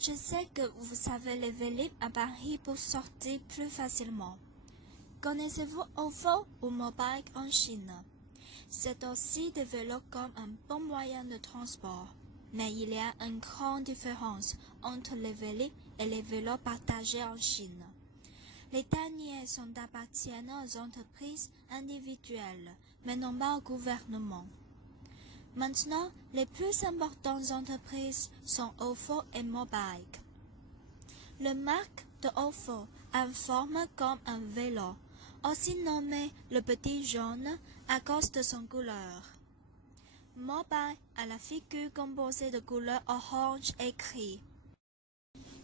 Je sais que vous savez les vélos à Paris pour sortir plus facilement. Connaissez-vous OFO ou Mobike en Chine? C'est aussi des vélos comme un bon moyen de transport. Mais il y a une grande différence entre les vélos et les vélos partagés en Chine. Les derniers appartiennent aux entreprises individuelles, mais non pas au gouvernement. Maintenant, les plus importantes entreprises sont OFO et Mobike. Le marque de OFO a une forme comme un vélo, aussi nommé le petit jaune à cause de son couleur. Mobike a la figure composée de couleurs orange et gris.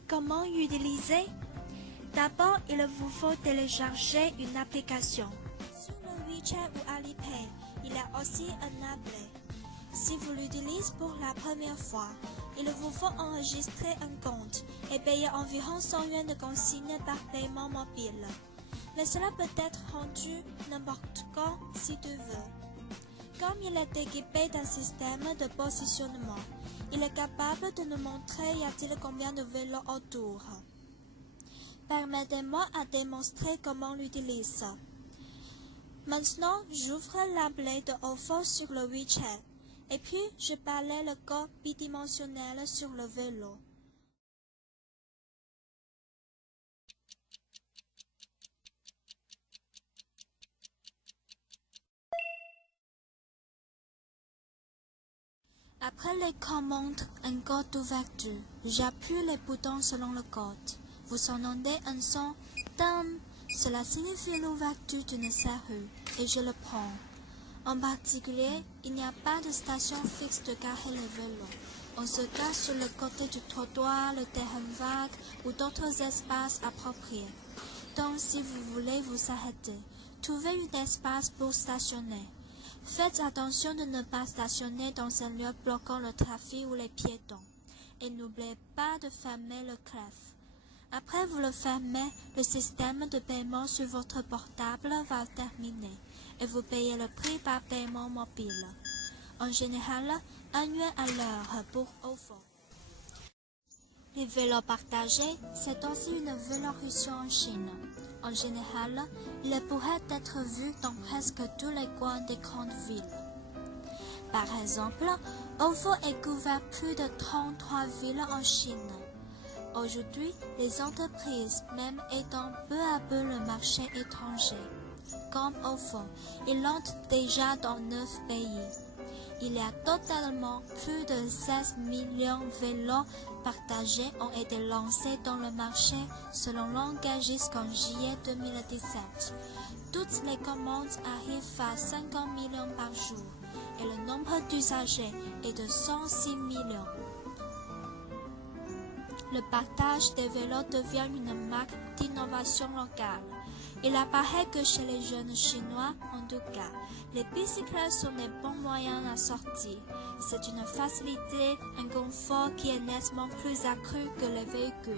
Comment utiliser? D'abord, il vous faut télécharger une application. Sur le WeChat ou Alipay, il y a aussi un appel. Si vous l'utilisez pour la première fois, il vous faut enregistrer un compte et payer environ 100 yuan de consigne par paiement mobile. Mais cela peut être rendu n'importe quand si tu veux. Comme il est équipé d'un système de positionnement, il est capable de nous montrer y a-t-il combien de vélos autour. Permettez-moi à démontrer comment l'utiliser. Maintenant, j'ouvre l'appel de OFO sur le WeChat. Et puis, je parlais le code bidimensionnel sur le vélo. Après les commandes, un code d'ouverture. J'appuie les boutons selon le code. Vous entendez un son « dam ». Cela signifie l'ouverture d'une serrure et je le prends. En particulier, il n'y a pas de station fixe de garer les vélos. On se gare sur le côté du trottoir, le terrain vague ou d'autres espaces appropriés. Donc, si vous voulez vous arrêter, trouvez un espace pour stationner. Faites attention de ne pas stationner dans un lieu bloquant le trafic ou les piétons. Et n'oubliez pas de fermer le greffe. Après vous le fermez, le système de paiement sur votre portable va terminer et vous payez le prix par paiement mobile. En général, 1 yuan à l'heure pour OFO. Les vélos partagés, c'est aussi une vélorution en Chine. En général, il pourrait être vu dans presque tous les coins des grandes villes. Par exemple, OFO est couvert plus de 33 villes en Chine. Aujourd'hui, les entreprises, même aidant peu à peu le marché étranger, comme OFO, ils l'ont déjà dans 9 pays. Il y a totalement plus de 16 millions de vélos partagés ont été lancés dans le marché selon l'engagement jusqu'en juillet 2017. Toutes les commandes arrivent à 50 millions par jour et le nombre d'usagers est de 106 millions. Le partage des vélos devient une marque d'innovation locale. Il apparaît que chez les jeunes Chinois, en tout cas, les bicyclettes sont des bons moyens à sortir. C'est une facilité, un confort qui est nettement plus accru que les véhicules.